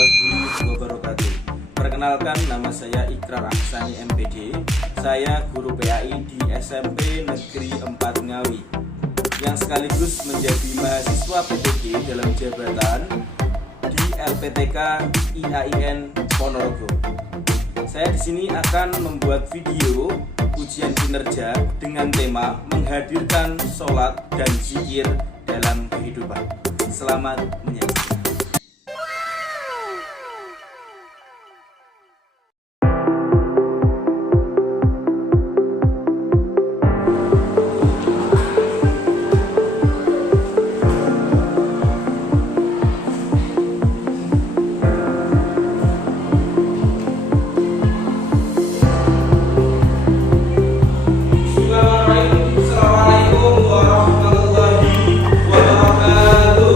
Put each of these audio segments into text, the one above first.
warahmatullahi wabarakatuh. Perkenalkan, nama saya Ikrar Ahsani MPD. Saya guru PAI di SMP Negeri 4 Ngawi yang sekaligus menjadi mahasiswa PTG dalam jabatan di LPTK IAIN Ponorogo. Saya di sini akan membuat video ujian kinerja dengan tema menghadirkan sholat dan zikir dalam kehidupan. Selamat menyaksikan. Assalamualaikum warahmatullahi wabarakatuh.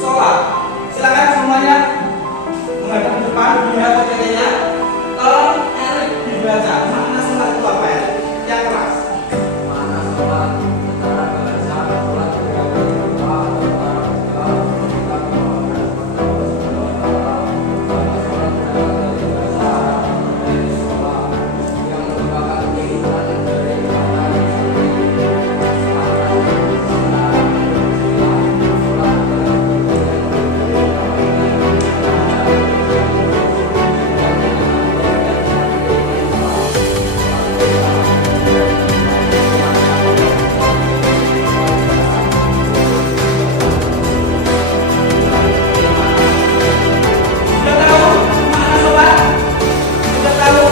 sholat. Silakan semuanya menghadap ke depan, lihat PPT-nya. Tolong Erik dibaca makna sholat itu apa ya? Yang keras. Mana sholat secara bahasa sholat Sudah tahu makna sholat? Sudah tahu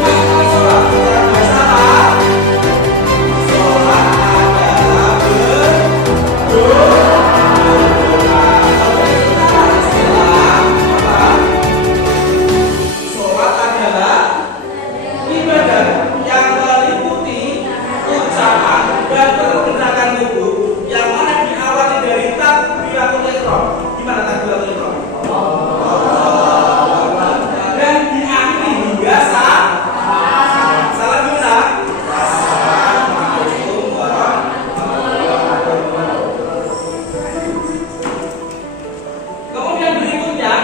makna sholat secara bahasa apa? Sholat adalah berdoa. Sholat adalah ibadah yang meliputi ucapan dan pergerakan tubuh yang mana diawali dari takbiratul ihram. Gimana takbiratul ihram? Dan diakhiri hingga salam gimana? Assalamualaikum warahmatullahi wabarakatuh. Kemudian berikutnya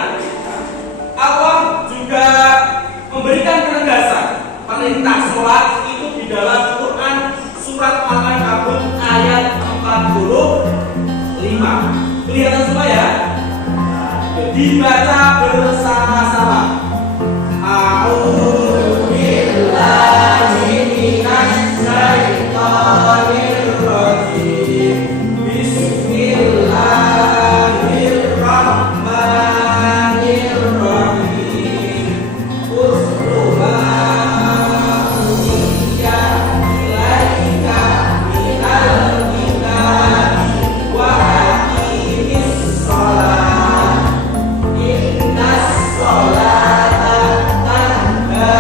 Allah juga memberikan penegasan perintah sholat itu di dalam Quran surat Al-Ankabut ayat 45. Kelihatan semua ya? Dibaca bersama-sama. A'udzu billahi minasy syaithanir rajim. Bismillahirrahmanirrahim. Usluha uhiya ilaika minal kitabi wa aqimis shalah. Innas sholata tanha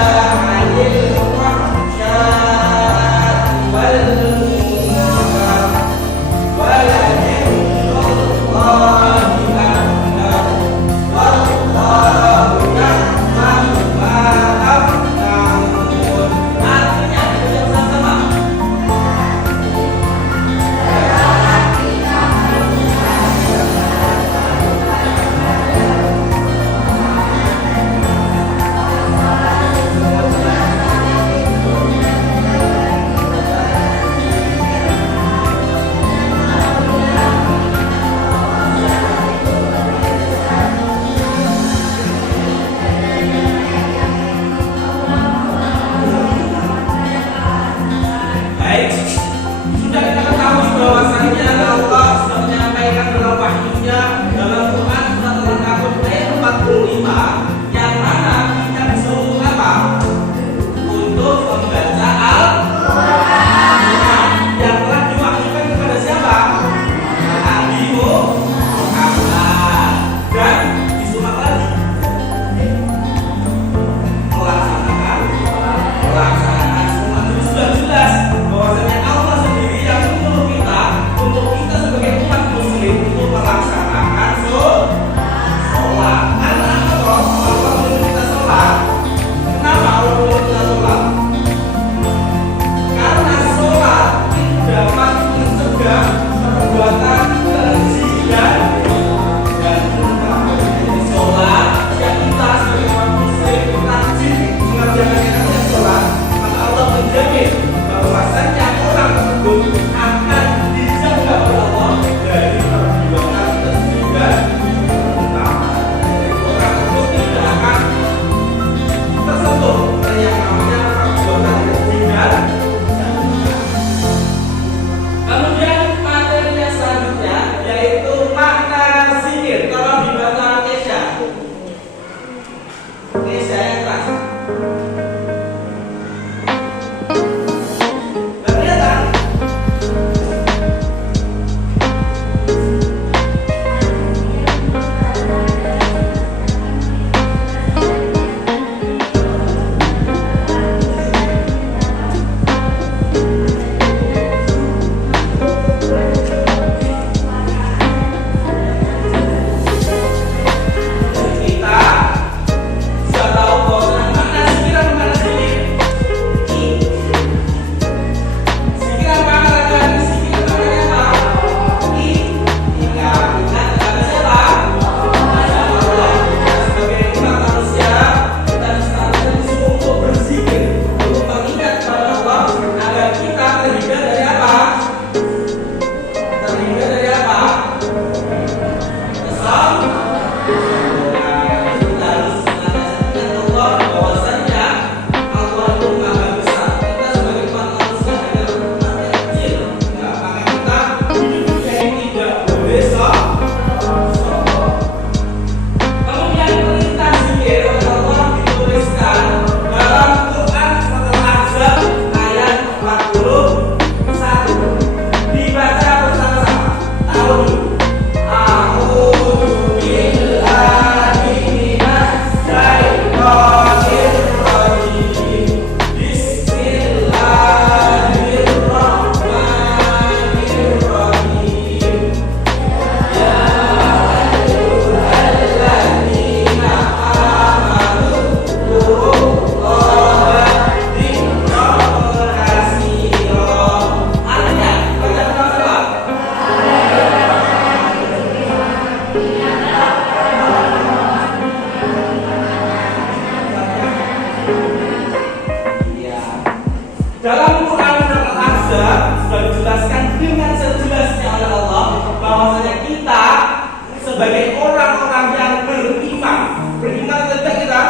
sebagai orang-orang yang beriman. Beriman atau tidak kita?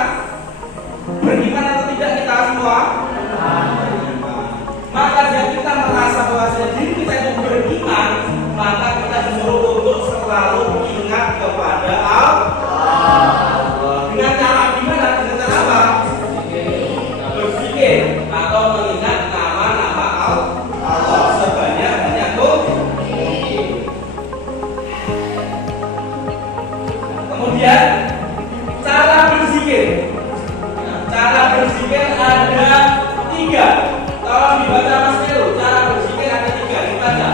Beriman atau tidak kita semua? Maka jika kita merasa bahwa diri kita itu beriman, maka kita disuruh untuk selalu ingat kepada Allah. Dengan cara gimana? Dengan cara apa? Berpikir atau mengingat nama-nama Allah sebanyak-banyak mungkin. Kemudian cara berzikir. Cara berzikir ada 3. Tolong dibaca Mas Nero. Cara berzikir ada 3. Dibaca.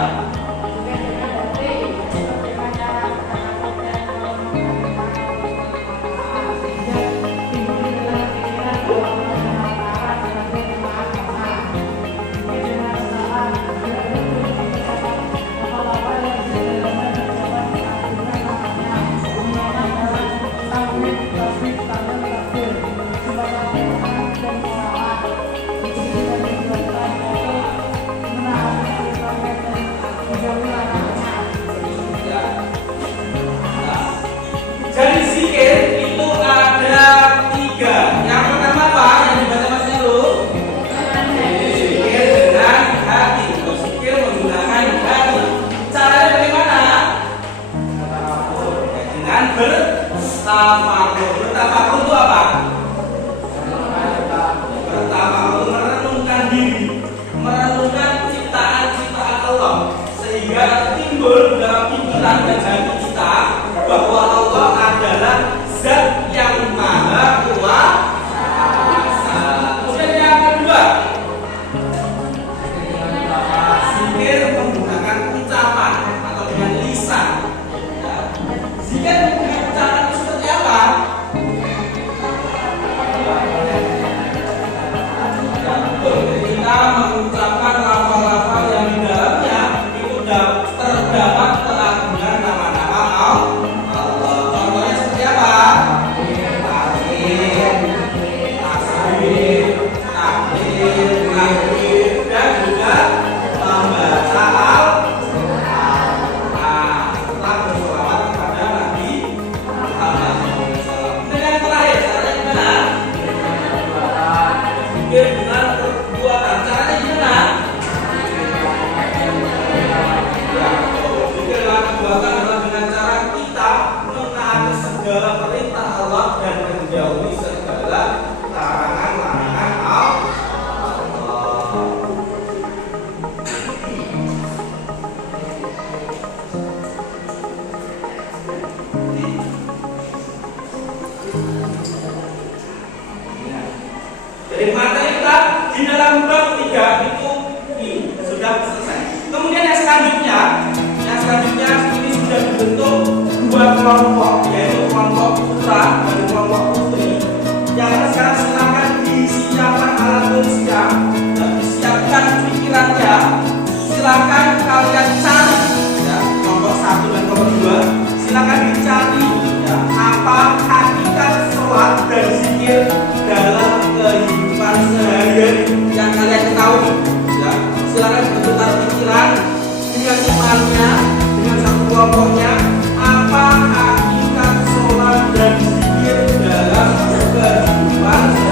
Jadi zikir itu ada 3. Yang pertama apa? Yang dibaca Mas Nero. Zikir dengan hati. Zikir menggunakan hati. Caranya bagaimana? Dengan bertafakur. Bertafakur itu apa? Bertafakur merenungkan diri, merenungkan ciptaan-ciptaan Allah, sehingga timbul dalam pikiran dan hati kita bahwa Allah adalah zat yang maha kuasa. Kemudian yang kedua, zikir menggunakan ucapan atau dengan lisan. Zikir menggunakan ucapan itu seperti apa? Kita mengucapkan lafal-lafal yang di dalamnya itu terdapat pengagungan nama-nama Allah. Contohnya seperti apa? Tasbih, takbir, takbir, dan juga membaca Al-Quran. Setelah bersolawat kepada Nabi Muhammad SAW. Dan yang terakhir, caranya gimana? Zikir dengan perbuatan. Caranya gimana? Zikirlah perbuatan adalah dengan cara kita menaati segala perintah Allah dan menjauhi segala larangan-larangan Allah. Jadi materi kita di dalam bab 3 itu ini sudah selesai. Kemudian yang selanjutnya ini sudah dibentuk 2 kelompok, yaitu kelompok putra dan kelompok putri. Yang mana sekarang silakan disiapkan alat tulisnya, disiapkan pikirannya. Silakan kalian cari ya, kelompok 1 dan kelompok 2. Silakan dicari ya, apa hakikat sholat dan zikir dalam kehidupan sehari-hari yang kalian ketahui ya. Silakan berputar pikiran dengan imannya, dengan satu kelompoknya, apa hakikat sholat dan zikir dalam kehidupan sehari-hari.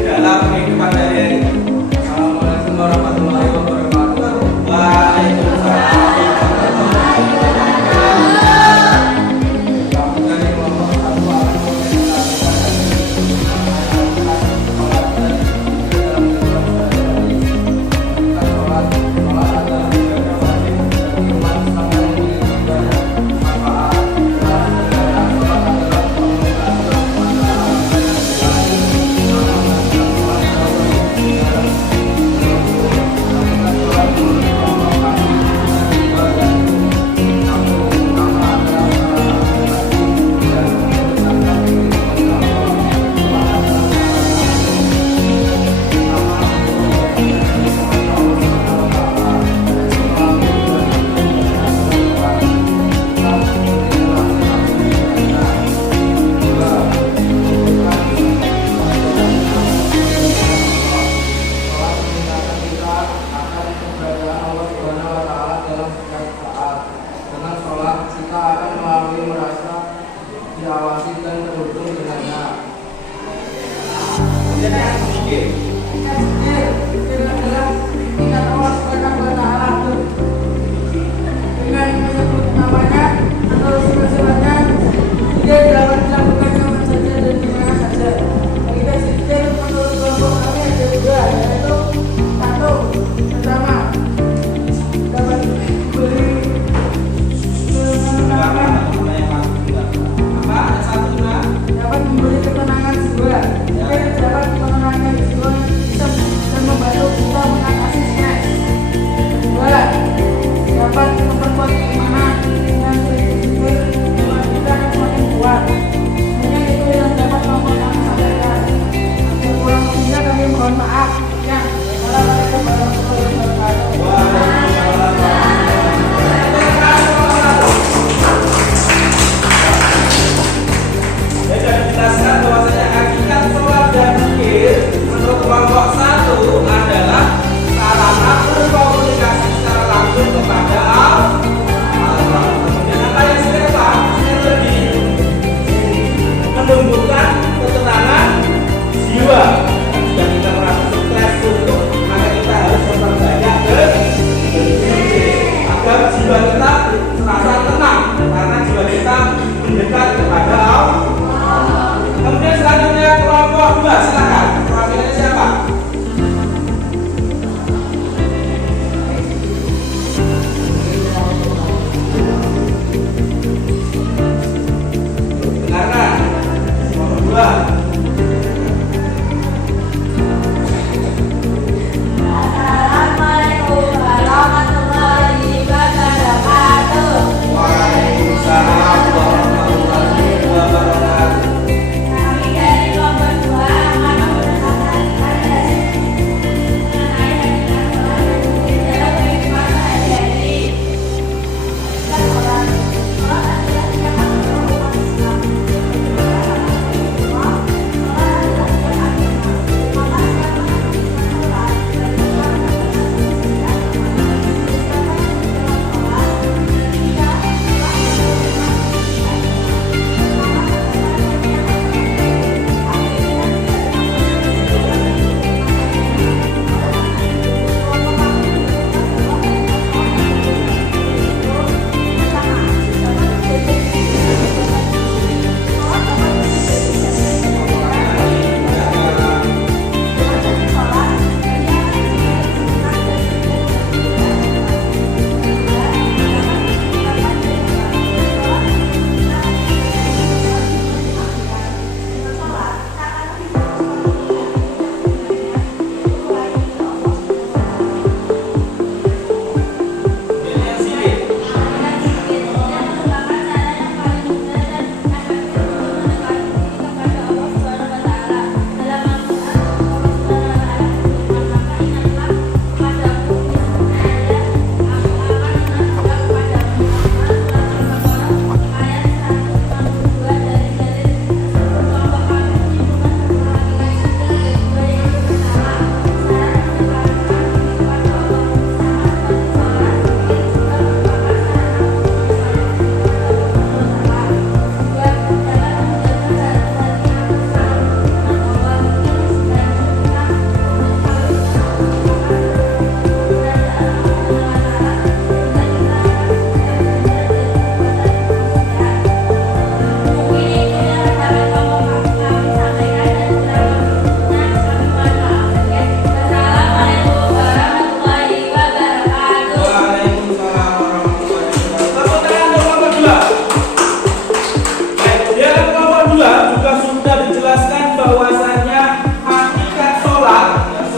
dalam kehidupan sehari-hari. Assalamualaikum warahmatullahi wabarakatuh. Waalaikumsalam. Kami dari kelompok satu akan mempresentasikan sholat adalah ibadah wajib bagi umat Islam yang memiliki ibadah manfaat. Sholat adalah dengan sholat kita akan melalui merasa diawasi dan terhubung dengannya. Kemudian yang ketiga, Zikir adalah ingat Allah Subhanahu wa Ta'ala dengan menyebut namanya atau sifat-sifatnya. Dia dilakukan kapan saja dan di mana saja. Kita zikir menurut kelompok kami ada dua, yaitu satu, pertama dapat beri ketenangan, apa? Ada satu nah. dapat memberi ketenangan jiwa. Zikir dapat menenangkan jiwa, bisa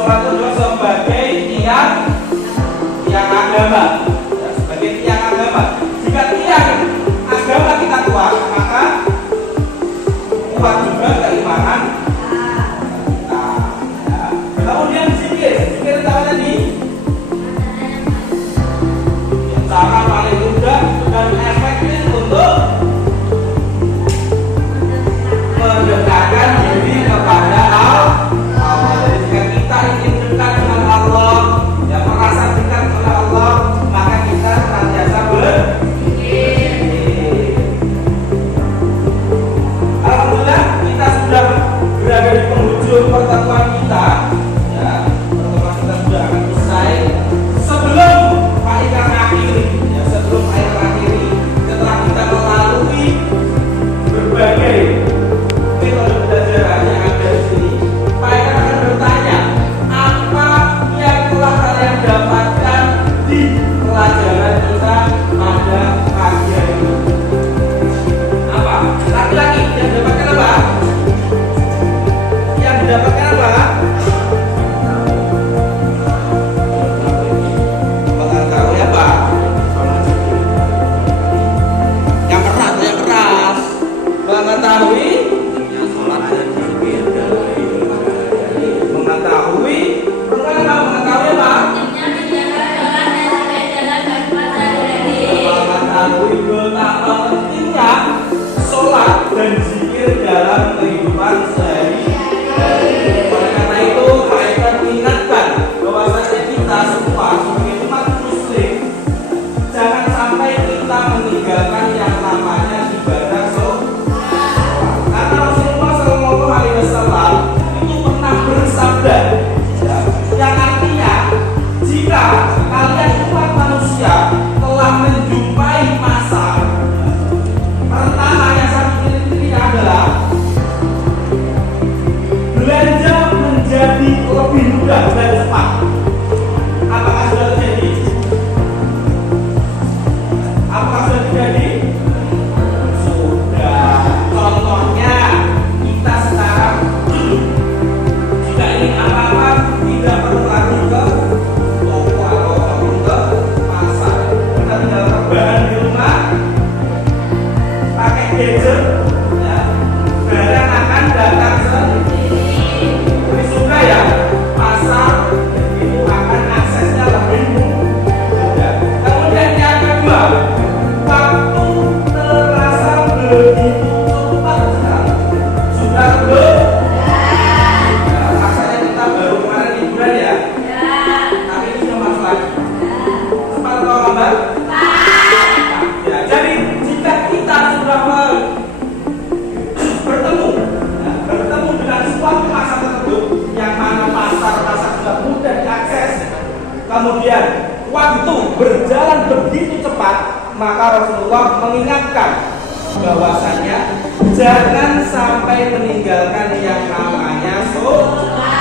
sholat itu adalah sebagai tiang agama. Ya, sebagai tiang agama. Jika tiang agama kita kuat, maka kuat juga keimanan kita. Ya. Kemudian zikir itu apa tadi? Cara paling mudah dan efektif untuk mendekatkan diri kepada Allah. Jadi jika kita ingin dekat dengan Allah, ya merasa dekat kepada Allah, maka kita senantiasa berzikir. Alhamdulillah kita sudah berada di penghujung pertemuan kita. Ya, pertemuan kita sudah akan selesai. Sebelum Pak Ikrar akhiri, ya sebelum Pak Ikrar akhiri, setelah kita melalui berbagai metode pembelajaran yang ada di sini, Pak Ikrar akan bertanya, apa yang telah kalian dapatkan di pelajaran kita pada pagi hari ini? Apa? Laki-laki yang dapatkan apa? Yang didapatkan apa? Mengetahui apa? Yang keras. Mengetahui mengetahui apa? Mengetahui betapa pentingnya sholat dan zikir dalam kehidupan sehari-hari. Oleh karena itu, mereka mengingatkan bahwasanya kita semua sebagai umat muslim jangan sampai kita meninggalkan yang namanya ibadah sholat. Karena Rasulullah SAW itu pernah bersabda, yang artinya jika kalian umat manusia telah menjumpai masa pertama yang saya pikir adalah belanja menjadi lebih mudah dan cepat. Apakah sudah terjadi? Apakah sudah terjadi? Sudah. Contohnya kita sekarang jika ingin apa-apa tidak perlu lagi ke toko atau ke pasar. Kita tinggal rebahan di rumah, pakai gadget, ya, barang akan datang sendiri. Lebih suka ya pasar itu akan aksesnya lebih mudah. Kemudian yang kedua, waktu terasa begitu cepat sekali. Sudah belum? Rasanya kita baru kemarin liburan ya. Tapi ini sudah masuk lagi. Cepat atau lambat? Ya, jadi jika kita sudah bertemu dengan suatu pasar tersebut yang mana pasar sudah mudah diakses, kemudian waktu berjalan begitu cepat, maka Rasulullah mengingatkan bahwasanya jangan sampai meninggalkan yang namanya sholat.